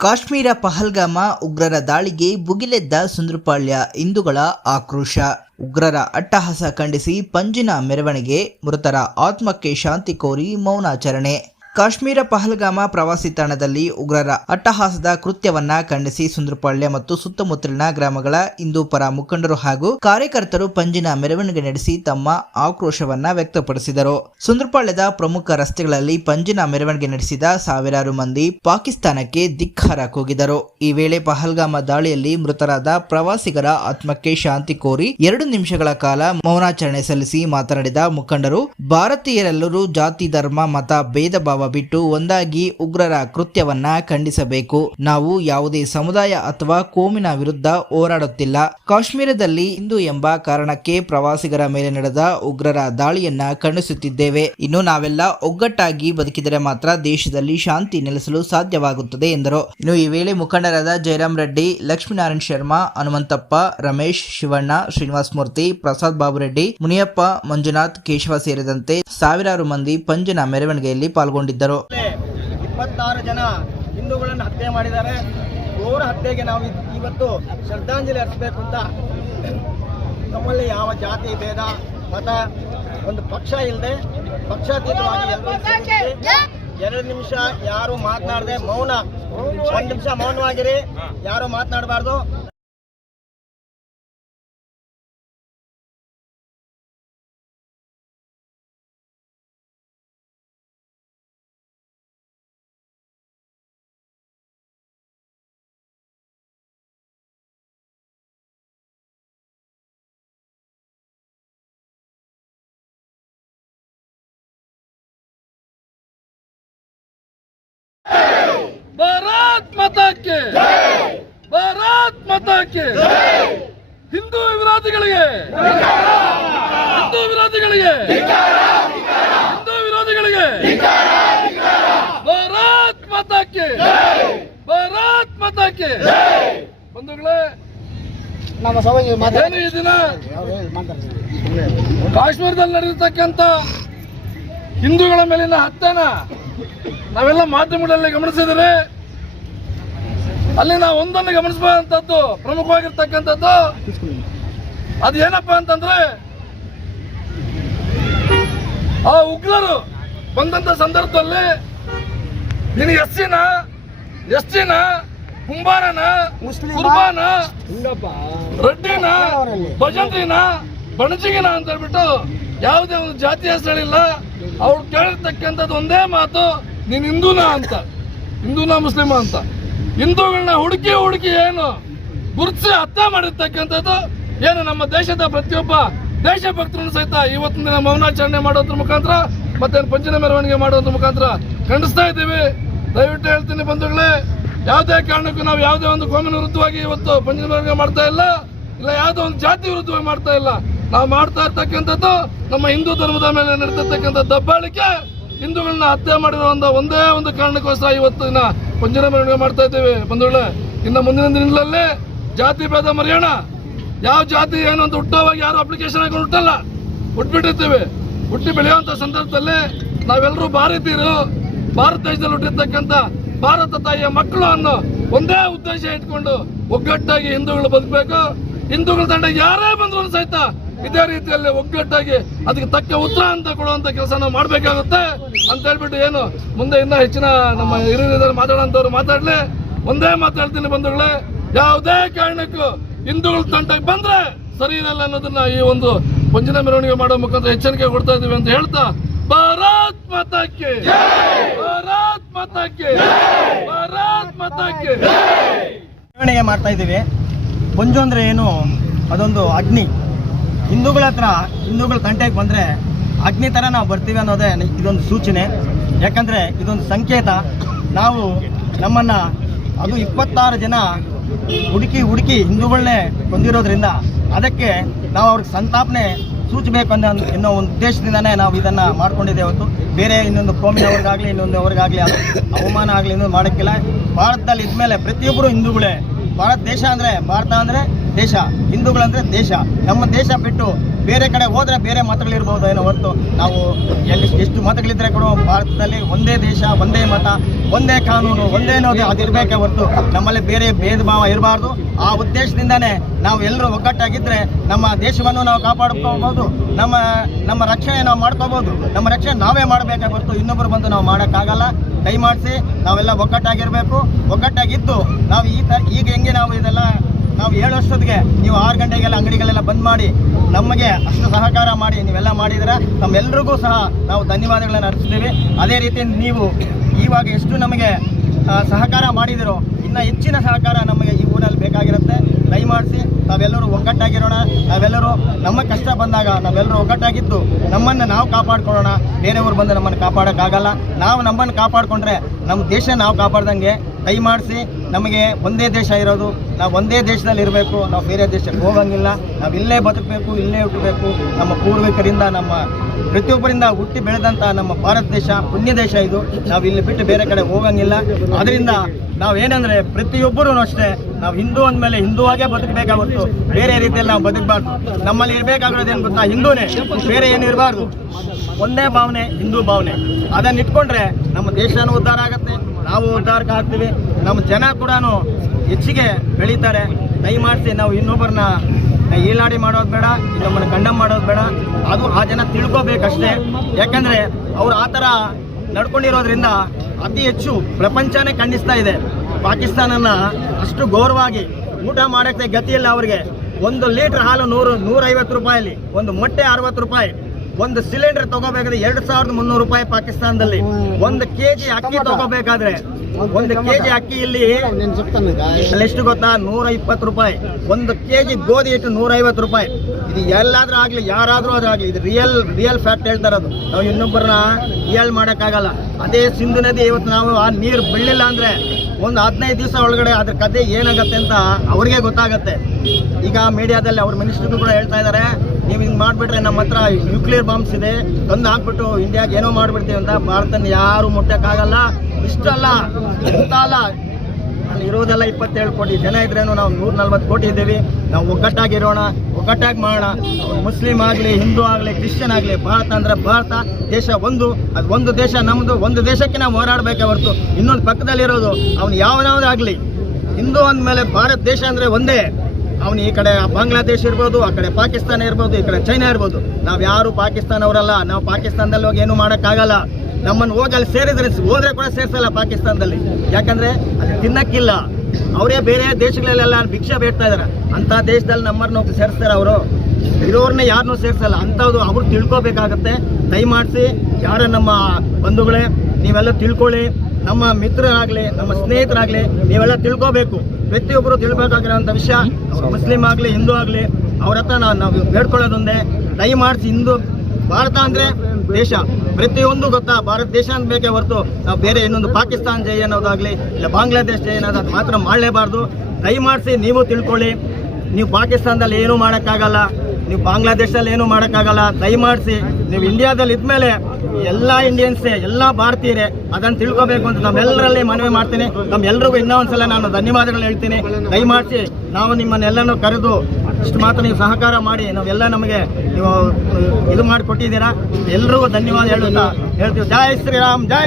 ಕಾಶ್ಮೀರ ಪಹಲ್ಗಾಮ ಉಗ್ರರ ದಾಳಿಗೆ ಭುಗಿಲೆದ್ದ ಸುಂದ್ರಪಾಳ್ಯ ಹಿಂದೂಗಳ ಆಕ್ರೋಶ. ಉಗ್ರರ ಅಟ್ಟಹಾಸ ಖಂಡಿಸಿ ಪಂಜಿನ ಮೆರವಣಿಗೆ ಮೃತರ ಆತ್ಮಕ್ಕೆ ಶಾಂತಿ ಕೋರಿ ಮೌನಾಚರಣೆ. ಕಾಶ್ಮೀರ ಪಹಲ್ಗಾಮ ಪ್ರವಾಸಿ ತಾಣದಲ್ಲಿ ಉಗ್ರರ ಅಟ್ಟಹಾಸದ ಕೃತ್ಯವನ್ನ ಖಂಡಿಸಿ ಸುಂದ್ರಪಾಳ್ಯ ಮತ್ತು ಸುತ್ತಮುತ್ತಲಿನ ಗ್ರಾಮಗಳ ಹಿಂದೂ ಪರ ಮುಖಂಡರು ಹಾಗೂ ಕಾರ್ಯಕರ್ತರು ಪಂಜಿನ ಮೆರವಣಿಗೆ ನಡೆಸಿ ತಮ್ಮ ಆಕ್ರೋಶವನ್ನ ವ್ಯಕ್ತಪಡಿಸಿದರು. ಸುಂದ್ರಪಾಳ್ಯದ ಪ್ರಮುಖ ರಸ್ತೆಗಳಲ್ಲಿ ಪಂಜಿನ ಮೆರವಣಿಗೆ ನಡೆಸಿದ ಸಾವಿರಾರು ಮಂದಿ ಪಾಕಿಸ್ತಾನಕ್ಕೆ ಧಿಕ್ಕಾರ ಕೂಗಿದರು. ಈ ವೇಳೆ ಪಹಲ್ಗಾಮ ದಾಳಿಯಲ್ಲಿ ಮೃತರಾದ ಪ್ರವಾಸಿಗರ ಆತ್ಮಕ್ಕೆ ಶಾಂತಿ ಕೋರಿ ಎರಡು ನಿಮಿಷಗಳ ಕಾಲ ಮೌನಾಚರಣೆ ಸಲ್ಲಿಸಿ ಮಾತನಾಡಿದ ಮುಖಂಡರು, ಭಾರತೀಯರೆಲ್ಲರೂ ಜಾತಿ, ಧರ್ಮ, ಮತ, ಭೇದ ಭಾವ ಬಿಟ್ಟು ಒಂದಾಗಿ ಉಗ್ರರ ಕೃತ್ಯವನ್ನ ಖಂಡಿಸಬೇಕು. ನಾವು ಯಾವುದೇ ಸಮುದಾಯ ಅಥವಾ ಕೋಮಿನ ವಿರುದ್ಧ ಹೋರಾಡುತ್ತಿಲ್ಲ. ಕಾಶ್ಮೀರದಲ್ಲಿ ಹಿಂದೂ ಎಂಬ ಕಾರಣಕ್ಕೆ ಪ್ರವಾಸಿಗರ ಮೇಲೆ ನಡೆದ ಉಗ್ರರ ದಾಳಿಯನ್ನ ಖಂಡಿಸುತ್ತಿದ್ದೇವೆ. ಇನ್ನು ನಾವೆಲ್ಲ ಒಗ್ಗಟ್ಟಾಗಿ ಬದುಕಿದರೆ ಮಾತ್ರ ದೇಶದಲ್ಲಿ ಶಾಂತಿ ನೆಲೆಸಲು ಸಾಧ್ಯವಾಗುತ್ತದೆ, ಎಂದರು. ಇನ್ನು ಈ ವೇಳೆ ಮುಖಂಡರಾದ ಜಯರಾಮ್ ರೆಡ್ಡಿ, ಲಕ್ಷ್ಮೀನಾರಾಯಣ ಶರ್ಮಾ, ಹನುಮಂತಪ್ಪ, ರಮೇಶ್ ಶಿವಣ್ಣ, ಶ್ರೀನಿವಾಸ ಮೂರ್ತಿ, ಪ್ರಸಾದ್ ಬಾಬು ರೆಡ್ಡಿ ಮುನಿಯಪ್ಪ, ಮಂಜುನಾಥ್, ಕೇಶವ ಸೇರಿದಂತೆ ಸಾವಿರಾರು ಮಂದಿ ಪಂಜನ ಮೆರವಣಿಗೆಯಲ್ಲಿ ಪಾಲ್ಗೊಂಡಿದ್ದರು. ಇಪ್ಪತ್ತಾರು ಜನ ಹಿಂದೂಗಳನ್ನು ಹತ್ಯೆ ಮಾಡಿದ್ದಾರೆ. ಅವರ ಹತ್ಯೆಗೆ ನಾವು ಇವತ್ತು ಶ್ರದ್ಧಾಂಜಲಿ ಅರ್ಪಿಸಬೇಕು ಅಂತ ನಮ್ಮಲ್ಲಿ ಯಾವ ಜಾತಿ ಭೇದ, ಮತ ಒಂದು ಪಕ್ಷ ಇಲ್ಲದೆ ಪಕ್ಷಾತೀತವಾಗಿ ಎಲ್ಲರೂ. ಎರಡು ನಿಮಿಷ ಯಾರು ಮಾತನಾಡದೆ ಮೌನ, ಒಂದು ನಿಮಿಷ ಮೌನವಾಗಿರಿ. ಯಾರು ಮಾತನಾಡಬಾರ್ದು. ಮಾತಾ ಕೆ ಭಾರತ್ ಮಾತಾ ಹಿಂದೂ ವಿರೋಧಿಗಳಿಗೆ? ಹಿಂದೂ ವಿರೋಧಿಗಳಿಗೆ? ಹಿಂದೂ ವಿರೋಧಿಗಳಿಗೆ? ಭಾರತ್ ಮಾತಾ ಕೆ ಭಾರತ್ ಮಾತಾ ಕೆ ಬಂಧುಗಳೇ ನಮ್ಮ ಸಭೆಗೆ ಈ ದಿನ? ಕಾಶ್ಮೀರದಲ್ಲಿ ನಡೆದಿರ್ತಕ್ಕಂಥ ಹಿಂದೂಗಳ ಮೇಲಿನ ಹತ್ಯೆನ ನಾವೆಲ್ಲ ಮಾಧ್ಯಮಗಳಲ್ಲಿ ಗಮನಿಸಿದರೆ ಅಲ್ಲಿ ನಾವು ಒಂದನ್ನು ಗಮನಿಸಬಹುದಂಥದ್ದು ಪ್ರಮುಖವಾಗಿರ್ತಕ್ಕಂಥದ್ದು. ಅದು ಏನಪ್ಪ ಅಂತಂದ್ರೆ ಆ ಉಗ್ರರು ಬಂದಂತ ಸಂದರ್ಭದಲ್ಲಿ ನೀನು ಎಸ್ಸಿನ ಎಸ್ಟಿನ ಕುಂಬಾರನ ಮುಸ್ಲಿಮ? ಕುರ್ಬಾನ ರೆಡ್ಡಿನ ಭಜಂತ್ರಿನ ಬಣಜಿಗಿನ ಅಂತ ಹೇಳ್ಬಿಟ್ಟು ಯಾವುದೇ ಒಂದು ಜಾತಿ ಹೆಸರಿಲ್ಲ. ಅವ್ರು ಕೇಳಿರ್ತಕ್ಕಂಥದ್ದು ಒಂದೇ ಮಾತು ನೀನು ಹಿಂದೂನ ಅಂತ. ಹಿಂದೂನ ಮುಸ್ಲಿಮ ಅಂತ. ಹಿಂದೂಗಳನ್ನ ಹುಡುಕಿ ಹುಡುಕಿ ಏನು ಗುರುತಿಸಿ ಹತ್ಯೆ ಮಾಡಿರ್ತಕ್ಕಂಥದ್ದು ಏನು ನಮ್ಮ ದೇಶದ ಪ್ರತಿಯೊಬ್ಬ ದೇಶಭಕ್ತರನ್ನು ಸಹಿತ ಇವತ್ತಿನ ದಿನ ಮೌನಾಚರಣೆ ಮಾಡೋದ್ರ ಮುಖಾಂತರ ಮತ್ತೆ ಪಂಚನ ಮೆರವಣಿಗೆ ಮಾಡೋದ್ರ ಮುಖಾಂತರ ಖಂಡಿಸ್ತಾ ಇದ್ದೀವಿ. ದಯವಿಟ್ಟು ಹೇಳ್ತೀನಿ ಬಂಧುಗಳೇ, ಯಾವುದೇ ಕಾರಣಕ್ಕೂ ನಾವು ಯಾವುದೇ ಒಂದು ಕೋಮಿನ ವಿರುದ್ಧವಾಗಿ ಇವತ್ತು ಪಂಚನ ಮೆರವಣಿಗೆ ಮಾಡ್ತಾ ಇಲ್ಲ ಇಲ್ಲ ಯಾವುದೋ ಒಂದು ಜಾತಿ ವಿರುದ್ಧವಾಗಿ ಮಾಡ್ತಾ ಇಲ್ಲ. ನಾವು ಮಾಡ್ತಾ ಇರ್ತಕ್ಕಂಥದ್ದು ನಮ್ಮ ಹಿಂದೂ ಧರ್ಮದ ಮೇಲೆ ನಡೀತಿರ್ತಕ್ಕಂಥ ದಬ್ಬಾಳಿಕೆ, ಹಿಂದೂಗಳನ್ನ ಹತ್ಯೆ ಮಾಡಿರೋ ಒಂದು ಒಂದೇ ಒಂದು ಕಾರಣಕ್ಕೋಸ್ಕರ ಇವತ್ತಿನ ಪಂಜನ ಮೆರವಣಿಗೆ ಮಾಡ್ತಾ ಇದ್ದೇವೆ. ಬಂಧುಗಳ, ಇನ್ನು ಮುಂದಿನ ದಿನಗಳಲ್ಲೇ ಜಾತಿ ಭೇದ ಮರೆಯೋಣ. ಯಾವ ಜಾತಿ ಏನು ಅಂತ ಹುಟ್ಟೋವಾಗ ಯಾರು ಅಪ್ಲಿಕೇಶನ್ ಹಾಕೊಂಡು ಹುಟ್ಟಲ್ಲ. ಹುಟ್ಬಿಟ್ಟಿರ್ತೀವಿ. ಹುಟ್ಟಿ ಬೆಳೆಯುವಂಥ ಸಂದರ್ಭದಲ್ಲಿ ನಾವೆಲ್ಲರೂ ಭಾರತೀಯರು, ಭಾರತ ದೇಶದಲ್ಲಿ ಹುಟ್ಟಿರ್ತಕ್ಕಂಥ ಭಾರತ ತಾಯಿಯ ಮಕ್ಕಳು ಅನ್ನೋ ಒಂದೇ ಉದ್ದೇಶ ಇಟ್ಕೊಂಡು ಒಗ್ಗಟ್ಟಾಗಿ ಹಿಂದೂಗಳು ಬದುಕಬೇಕು. ಹಿಂದೂಗಳ ತಂಡ ಯಾರೇ ಬಂದ್ರು ಸಹಿತ ಇದೇ ರೀತಿಯಲ್ಲಿ ಒಗ್ಗಟ್ಟಾಗಿ ಅದಕ್ಕೆ ತಕ್ಕ ಉತ್ತರ ಅಂತ ಕೊಡುವಂತ ಕೆಲಸ ಮಾಡ್ಬೇಕಾಗುತ್ತೆ ಅಂತ ಹೇಳ್ಬಿಟ್ಟು ಏನು ಮುಂದೆ ಇನ್ನ ಹೆಚ್ಚಿನ ನಮ್ಮ ಹಿರಿಯರು ಮಾತಾಡೋಂಥವ್ರು ಮಾತಾಡ್ಲಿ. ಒಂದೇ ಮಾತಾಡ್ತೀನಿ ಬಂಧುಗಳೇ, ಯಾವುದೇ ಕಾರಣಕ್ಕೂ ಹಿಂದೂಗಳ ತಂಟಕ್ಕೆ ಬಂದ್ರೆ ಸರಿ ಇರಲ್ಲ ಅನ್ನೋದನ್ನ ಈ ಒಂದು ಪಂಜಿನ ಮೆರವಣಿಗೆ ಮಾಡೋ ಮುಖಾಂತರ ಎಚ್ಚರಿಕೆ ಕೊಡ್ತಾ ಇದೀವಿ ಅಂತ ಹೇಳ್ತಾ, ಭಾರತ್ ಮಾತಾಕ್ಕೆ. ಭಾರತ್ ಮಾತಾಕ್ಕೆ. ಭಾರತ್ ಮಾತಾಕ್ಕೆ. ಮೆರವಣಿಗೆ ಮಾಡ್ತಾ ಇದ್ದೀವಿ. ಪಂಜು ಅಂದ್ರೆ ಏನು? ಅದೊಂದು ಅಗ್ನಿ. ಹಿಂದೂಗಳ ಹತ್ರ ಹಿಂದೂಗಳ ತಂಟೆಗೆ ಬಂದರೆ ಅಗ್ನಿ ಥರ ನಾವು ಬರ್ತೀವಿ ಅನ್ನೋದೇ ಇದೊಂದು ಸೂಚನೆ. ಯಾಕಂದರೆ ಇದೊಂದು ಸಂಕೇತ. ನಾವು ನಮ್ಮನ್ನು ಅದು ಇಪ್ಪತ್ತಾರು ಜನ ಹುಡುಕಿ ಹುಡುಕಿ ಹಿಂದೂಗಳನ್ನೇ ಹೊಂದಿರೋದ್ರಿಂದ ಅದಕ್ಕೆ ನಾವು ಅವ್ರಿಗೆ ಸಂತಾಪನೆ ಸೂಚಬೇಕು ಅನ್ನೋ ಎನ್ನೋ ಒಂದು ಉದ್ದೇಶದಿಂದನೇ ನಾವು ಇದನ್ನು ಮಾಡ್ಕೊಂಡಿದ್ದೇವೆ ಹೊತ್ತು ಬೇರೆ ಇನ್ನೊಂದು ಕೋಮಿನವ್ರಿಗಾಗಲಿ ಇನ್ನೊಂದು ಅವ್ರಿಗಾಗಲಿ ಅವಮಾನ ಆಗಲಿ ಇನ್ನೊಂದು ಮಾಡೋಕ್ಕಿಲ್ಲ. ಭಾರತದಲ್ಲಿ ಇದ್ಮೇಲೆ ಪ್ರತಿಯೊಬ್ಬರು ಹಿಂದೂಗಳೇ. ಭಾರತ ದೇಶ ಅಂದರೆ ಭಾರತ ಅಂದರೆ ದೇಶ ಹಿಂದೂಗಳಂದ್ರೆ ದೇಶ. ನಮ್ಮ ದೇಶ ಬಿಟ್ಟು ಬೇರೆ ಕಡೆ ಹೋದ್ರೆ ಬೇರೆ ಮತಗಳಿರ್ಬೋದು ಏನೋ ಹೊರತು. ನಾವು ಎಲ್ಲಿ ಎಷ್ಟು ಮತಗಳಿದ್ರೆ ಕೂಡ ಭಾರತದಲ್ಲಿ ಒಂದೇ ದೇಶ, ಒಂದೇ ಮತ, ಒಂದೇ ಕಾನೂನು, ಒಂದೇ ನೋಡಿ ಅದಿರಬೇಕೇ ಹೊರತು. ನಮ್ಮಲ್ಲಿ ಬೇರೆ ಭೇದ ಭಾವ ಇರಬಾರ್ದು. ಆ ಉದ್ದೇಶದಿಂದನೇ ನಾವು ಎಲ್ಲರೂ ಒಗ್ಗಟ್ಟಾಗಿದ್ದರೆ ನಮ್ಮ ದೇಶವನ್ನು ನಾವು ಕಾಪಾಡ್ಕೋಬೋದು ನಮ್ಮ ನಮ್ಮ ರಕ್ಷಣೆ ನಾವು ಮಾಡ್ಕೋಬೋದು ನಮ್ಮ ರಕ್ಷಣೆ ನಾವೇ ಮಾಡಬೇಕೇ ಹೊರತು. ಇನ್ನೊಬ್ಬರು ಬಂದು ನಾವು ಮಾಡೋಕ್ಕಾಗಲ್ಲ. ದಯಮಾಡಿಸಿ ನಾವೆಲ್ಲ ಒಗ್ಗಟ್ಟಾಗಿರಬೇಕು. ಒಗ್ಗಟ್ಟಾಗಿದ್ದು ನಾವು ಈ ತ, ಈಗ ಹೆಂಗೆ ನಾವು ಇದೆಲ್ಲ ನಾವು ಹೇಳೋಷ್ಟೊತ್ತಿಗೆ ನೀವು ಆರು ಗಂಟೆಗೆಲ್ಲ ಅಂಗಡಿಗಳೆಲ್ಲ ಬಂದ್ ಮಾಡಿ ನಮಗೆ ಅಷ್ಟು ಸಹಕಾರ ಮಾಡಿ, ನೀವೆಲ್ಲ ಮಾಡಿದ್ರೆ ತಮ್ಮೆಲ್ಲರಿಗೂ ಸಹ ನಾವು ಧನ್ಯವಾದಗಳನ್ನು ಅರ್ಪಿಸ್ತೀವಿ. ಅದೇ ರೀತಿ ನೀವು ಇವಾಗ ಎಷ್ಟು ನಮಗೆ ಸಹಕಾರ ಮಾಡಿದಿರೋ, ಇನ್ನು ಹೆಚ್ಚಿನ ಸಹಕಾರ ನಮಗೆ ಈ ಊರಲ್ಲಿ ಬೇಕಾಗಿರುತ್ತೆ. ದಯಮಾಡಿಸಿ, ನಾವೆಲ್ಲರೂ ಒಗ್ಗಟ್ಟಾಗಿರೋಣ. ನಾವೆಲ್ಲರೂ ನಮ್ಮ ಕಷ್ಟ ಬಂದಾಗ ನಾವೆಲ್ಲರೂ ಒಗ್ಗಟ್ಟಾಗಿದ್ದು ನಮ್ಮನ್ನು ನಾವು ಕಾಪಾಡ್ಕೊಳ್ಳೋಣ. ಬೇರೆಯವರು ಬಂದು ನಮ್ಮನ್ನು ಕಾಪಾಡೋಕ್ಕಾಗಲ್ಲ. ನಾವು ನಮ್ಮನ್ನು ಕಾಪಾಡಿಕೊಂಡ್ರೆ ನಮ್ಮ ದೇಶ ನಾವು ಕಾಪಾಡ್ದಂಗೆ ದಯಮಾಡಿಸಿ ನಮಗೆ ಒಂದೇ ದೇಶ ಇರೋದು. ನಾವು ಒಂದೇ ದೇಶದಲ್ಲಿ ಇರಬೇಕು, ನಾವು ಬೇರೆ ದೇಶಕ್ಕೆ ಹೋಗಂಗಿಲ್ಲ. ನಾವು ಇಲ್ಲೇ ಬದುಕಬೇಕು, ಇಲ್ಲೇ ಹುಟ್ಟಬೇಕು. ನಮ್ಮ ಪೂರ್ವಿಕರಿಂದ, ನಮ್ಮ ಪ್ರತಿಯೊಬ್ಬರಿಂದ ಹುಟ್ಟಿ ಬೆಳೆದಂಥ ನಮ್ಮ ಭಾರತ ದೇಶ, ಪುಣ್ಯ ದೇಶ ಇದು. ನಾವು ಇಲ್ಲಿ ಬಿಟ್ಟು ಬೇರೆ ಕಡೆ ಹೋಗಂಗಿಲ್ಲ. ಅದರಿಂದ ನಾವೇನಂದ್ರೆ ಪ್ರತಿಯೊಬ್ಬರೂ ಅಷ್ಟೇ, ನಾವು ಹಿಂದೂ ಅಂದಮೇಲೆ ಆಗೇ ಬದುಕಬೇಕಾಗುತ್ತೆ. ಬೇರೆ ರೀತಿಯಲ್ಲಿ ನಾವು ಬದುಕಬಾರ್ದು. ನಮ್ಮಲ್ಲಿ ಇರಬೇಕಾಗಿರೋದೇನು ಗೊತ್ತಾ? ಹಿಂದೂನೇ. ಬೇರೆ ಏನು ಇರಬಾರ್ದು. ಒಂದೇ ಭಾವನೆ, ಹಿಂದೂ ಭಾವನೆ. ಅದನ್ನು ಇಟ್ಕೊಂಡ್ರೆ ನಮ್ಮ ದೇಶನೂ ಉದ್ಧಾರ ಆಗುತ್ತೆ. ನಾವು ಉದ್ಧಾರಕ್ಕೆ ಆಗ್ತೀವಿ. ನಮ್ಮ ಜನ ಕೂಡ ಹೆಚ್ಚಿಗೆ ಬೆಳೀತಾರೆ. ದಯಮಾಡಿಸಿ ನಾವು ಇನ್ನೊಬ್ಬರನ್ನ ಈಲಾಡಿ ಮಾಡೋದು ಬೇಡ, ಇನ್ನೊಬ್ಬರನ್ನ ಕಂಡಮ್ ಮಾಡೋದು ಬೇಡ. ಅದು ಆ ಜನ ತಿಳ್ಕೊಬೇಕಷ್ಟೇ. ಯಾಕಂದ್ರೆ ಅವ್ರು ಆ ಥರ ನಡ್ಕೊಂಡಿರೋದ್ರಿಂದ ಅತಿ ಹೆಚ್ಚು ಪ್ರಪಂಚನೇ ಖಂಡಿಸ್ತಾ ಇದೆ. ಪಾಕಿಸ್ತಾನನ ಅಷ್ಟು ಗೌರವವಾಗಿ ಊಟ ಮಾಡೋಕ್ಕೆ ಗತಿಯಿಲ್ಲ ಅವ್ರಿಗೆ. ಒಂದು ಲೀಟರ್ ಹಾಲು ನೂರು, ನೂರೈವತ್ತು ರೂಪಾಯಲ್ಲಿ, ಒಂದು ಮೊಟ್ಟೆ ಅರವತ್ತು ರೂಪಾಯಿ. ಒಂದು ಸಿಲಿಂಡರ್ ತಗೋಬೇಕಾದ್ರೆ ಎರಡು ಸಾವಿರದ ಮುನ್ನೂರು ರೂಪಾಯಿ ಪಾಕಿಸ್ತಾನದಲ್ಲಿ. ಒಂದು ಕೆಜಿ ಅಕ್ಕಿ ತಗೋಬೇಕಾದ್ರೆ. ಒಂದು ಕೆಜಿ ಅಕ್ಕಿ ಇಲ್ಲಿ ಎಷ್ಟು ಗೊತ್ತಾ? ನೂರ ಇಪ್ಪತ್ತು ರೂಪಾಯಿ. ಒಂದು ಕೆಜಿ ಗೋಧಿ ಇಟ್ಟು ನೂರ ಐವತ್ತು ರೂಪಾಯಿ. ಇದು ಎಲ್ಲಾದ್ರೂ ಆಗ್ಲಿ ಯಾರಾದ್ರೂ ಅದಾಗ್ಲಿ ಇದು ರಿಯಲ್ ರಿಯಲ್ ಫ್ಯಾಕ್ಟ್ ಹೇಳ್ತಾ ಇರೋದು. ನಾವು ಇನ್ನೊಬ್ಬರನ್ನ ರಿಯಲ್ ಮಾಡೋಕ್ಕಾಗಲ್ಲ. ಅದೇ ಸಿಂಧು ನದಿ ಇವತ್ತು ನಾವು ಆ ನೀರು ಬೆಳ್ಳಿಲ್ಲ ಅಂದ್ರೆ ಒಂದು ಹದಿನೈದು ದಿವಸ ಒಳಗಡೆ ಅದ್ರ ಕತೆ ಏನಾಗತ್ತೆ ಅಂತ ಅವ್ರಿಗೆ ಗೊತ್ತಾಗತ್ತೆ. ಈಗ ಮೀಡಿಯಾದಲ್ಲಿ ಅವ್ರ ಮಿನಿಸ್ಟರ್ ಕೂಡ ಹೇಳ್ತಾ ಇದ್ದಾರೆ ನೀವು ಹಿಂಗೆ ಮಾಡಿಬಿಟ್ರೆ ನಮ್ಮ ಹತ್ರ ನ್ಯೂಕ್ಲಿಯರ್ ಬಾಂಬ್ಸ್ ಇದೆ. ತಂದು ಹಾಕ್ಬಿಟ್ಟು ಇಂಡಿಯಾಗೆ ಏನೋ ಮಾಡಿಬಿಡ್ತೀವಿ ಅಂತ ಭಾರತನ ಯಾರು ಮುಟ್ಟಕ್ಕಾಗಲ್ಲ. ಇಷ್ಟಲ್ಲ ಇಂಥ ಅಲ್ಲ ಇರೋದೆಲ್ಲ ಇಪ್ಪತ್ತೇಳು ಕೋಟಿ ಜನ ಇದ್ರೇನು ನಾವು ನೂರ ನಲ್ವತ್ತು ಕೋಟಿ ಇದ್ದೀವಿ. ನಾವು ಒಗ್ಗಟ್ಟಾಗಿರೋಣ, ಒಗ್ಗಟ್ಟಾಗಿ ಮಾಡೋಣ. ಮುಸ್ಲಿಂ ಆಗಲಿ, ಹಿಂದೂ ಆಗಲಿ, ಕ್ರಿಶ್ಚಿಯನ್ ಆಗಲಿ, ಭಾರತ ಅಂದರೆ ಭಾರತ, ದೇಶ ಒಂದು. ಅದು ಒಂದು ದೇಶ ನಮ್ಮದು ಒಂದು ದೇಶಕ್ಕೆ ನಾವು ಹೋರಾಡಬೇಕೆ ಹೊರತು. ಇನ್ನೊಂದು ಪಕ್ಕದಲ್ಲಿರೋದು ಅವನು ಯಾವನಾವುದಾಗಲಿ ಹಿಂದೂ ಅಂದಮೇಲೆ ಭಾರತ ದೇಶ ಅಂದರೆ ಒಂದೇ. ಅವನು ಈ ಕಡೆ ಬಾಂಗ್ಲಾದೇಶ ಇರ್ಬೋದು, ಆ ಕಡೆ ಪಾಕಿಸ್ತಾನ ಇರ್ಬೋದು, ಈ ಕಡೆ ಚೈನಾ ಇರ್ಬೋದು. ನಾವು ಯಾರು ಪಾಕಿಸ್ತಾನವರಲ್ಲ, ನಾವು ಪಾಕಿಸ್ತಾನದಲ್ಲಿ ಹೋಗಿ ಏನು ಮಾಡೋಕ್ಕಾಗಲ್ಲ. ನಮ್ಮನ್ನು ಹೋಗಿ ಅಲ್ಲಿ ಸೇರಿದ್ರೆ ಹೋದ್ರೆ ಕೂಡ ಸೇರಿಸಲ್ಲ ಪಾಕಿಸ್ತಾನದಲ್ಲಿ. ಯಾಕಂದ್ರೆ ಅಲ್ಲಿ ತಿನ್ನಕ್ಕಿಲ್ಲ. ಅವರೇ ಬೇರೆ ದೇಶಗಳಲ್ಲೆಲ್ಲ ಭಿಕ್ಷೆ ಬೇಡ್ತಾ ಇದಾರೆ. ಅಂತ ದೇಶದಲ್ಲಿ ನಮ್ಮನ್ನ ಹೋಗಿ ಸೇರಿಸ್ತಾರೆ ಅವರು. ಇರೋರನ್ನ ಯಾರನ್ನೂ ಸೇರಿಸಲ್ಲ. ಅಂಥದ್ದು ಅವ್ರು ತಿಳ್ಕೊಬೇಕಾಗತ್ತೆ. ದಯಮಾಡಿಸಿ ಯಾರ ನಮ್ಮ ಬಂಧುಗಳೇ, ನೀವೆಲ್ಲ ತಿಳ್ಕೊಳ್ಳಿ. ನಮ್ಮ ಮಿತ್ರರಾಗಲಿ, ನಮ್ಮ ಸ್ನೇಹಿತರಾಗಲಿ, ನೀವೆಲ್ಲ ತಿಳ್ಕೋಬೇಕು. ಪ್ರತಿಯೊಬ್ಬರು ತಿಳ್ಬೇಕಾಗಿರೋಂಥ ವಿಷಯ ಮುಸ್ಲಿಂ ಆಗಲಿ, ಹಿಂದೂ ಆಗಲಿ, ಅವ್ರ ಹತ್ರ ನಾವು ನಾವು ಬೇಡ್ಕೊಳ್ಳೋದೊಂದೇ. ದಯಮಾಡಿಸಿ ಹಿಂದೂ, ಭಾರತ ಅಂದರೆ ದೇಶ. ಪ್ರತಿಯೊಂದು ಗೊತ್ತಾ? ಭಾರತ ದೇಶ ಅಂತ ಬೇಕೇ ಹೊರತು ನಾವು ಬೇರೆ ಇನ್ನೊಂದು ಪಾಕಿಸ್ತಾನ ಜೈ ಅನ್ನೋದಾಗ್ಲಿ, ಇಲ್ಲ ಬಾಂಗ್ಲಾದೇಶ ಜೈ ಅನ್ನೋದು ಮಾತ್ರ ಮಾಡಲೇಬಾರ್ದು. ದಯಮಾಡಿಸಿ ನೀವು ತಿಳ್ಕೊಳ್ಳಿ. ನೀವು ಪಾಕಿಸ್ತಾನದಲ್ಲಿ ಏನೂ ಮಾಡೋಕ್ಕಾಗಲ್ಲ. ನೀವು ಬಾಂಗ್ಲಾದೇಶದಲ್ಲಿ ಏನೂ ಮಾಡೋಕ್ಕಾಗಲ್ಲ. ದಯಮಾಡಿಸಿ ನೀವು ಇಂಡಿಯಾದಲ್ಲಿ ಇದ್ಮೇಲೆ ಎಲ್ಲ ಇಂಡಿಯನ್ಸ್ ಎಲ್ಲ ಭಾರತೀಯರೇ ಅದನ್ನು ತಿಳ್ಕೊಬೇಕು ಅಂತ ನಮ್ಮೆಲ್ಲರಲ್ಲಿ ಮನವಿ ಮಾಡ್ತೀನಿ. ನಮ್ಮೆಲ್ಲರಿಗೂ ಇನ್ನೂ ಒಂದ್ಸಲ ನಾನು ಧನ್ಯವಾದಗಳು ಹೇಳ್ತೀನಿ. ದಯಮಾಡಿಸಿ ನಾವು ನಿಮ್ಮನ್ನೆಲ್ಲನೂ ಕರೆದು ಇಷ್ಟು ಮಾತ್ರ ನೀವು ಸಹಕಾರ ಮಾಡಿ ನಾವೆಲ್ಲ ನಮಗೆ ನೀವು ಇದು ಮಾಡಿಕೊಟ್ಟಿದ್ದೀರಾ. ಎಲ್ರಿಗೂ ಧನ್ಯವಾದ ಹೇಳುತ್ತಾ ಹೇಳ್ತೀವಿ. ಜೈ ಶ್ರೀರಾಮ್ ಜೈ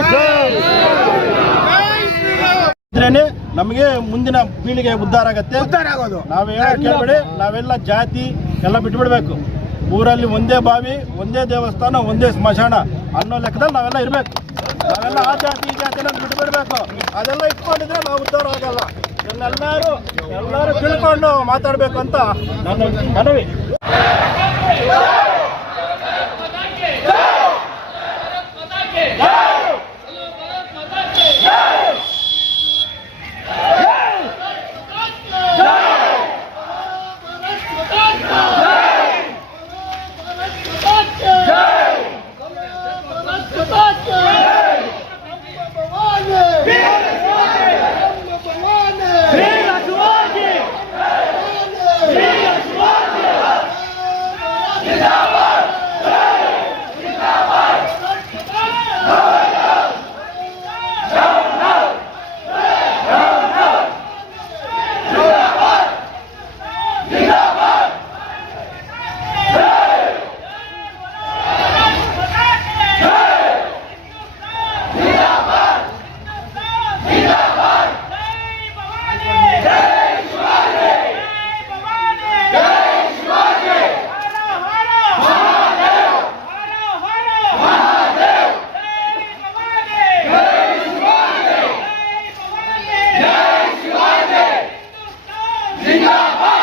ಇದ್ರೇನೆ ನಮಗೆ ಮುಂದಿನ ಪೀಳಿಗೆ ಉದ್ಧಾರ ಆಗತ್ತೆ. ಉದ್ಧಾರ ಆಗೋದು. ನಾವ್ ಹೇಳೋ ಕೇಳ್ಬೇಡಿ. ನಾವೆಲ್ಲ ಜಾತಿ ಎಲ್ಲ ಬಿಟ್ಬಿಡ್ಬೇಕು. ಊರಲ್ಲಿ ಒಂದೇ ಬಾವಿ, ಒಂದೇ ದೇವಸ್ಥಾನ, ಒಂದೇ ಸ್ಮಶಾನ ಅನ್ನೋ ಲೆಕ್ಕದಲ್ಲಿ ನಾವೆಲ್ಲ ಇರಬೇಕು. ನಾವೆಲ್ಲ ಆ ಜಾತಿ, ಈ ಜಾತಿ ಅನ್ನೋದು ಬಿಟ್ಬಿಡ್ಬೇಕು ಅದೆಲ್ಲ ಇಟ್ಕೊಂಡಿದ್ರೆ ನಾವು ಉದ್ಧಾರ ಆಗಲ್ಲ. ಎಲ್ಲರೂ ಎಲ್ಲರೂ ತಿಳ್ಕೊಂಡು ಮಾತಾಡಬೇಕು ಅಂತ ನನ್ನ ಮನವಿ. জিন্দাবাদ।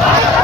Fire!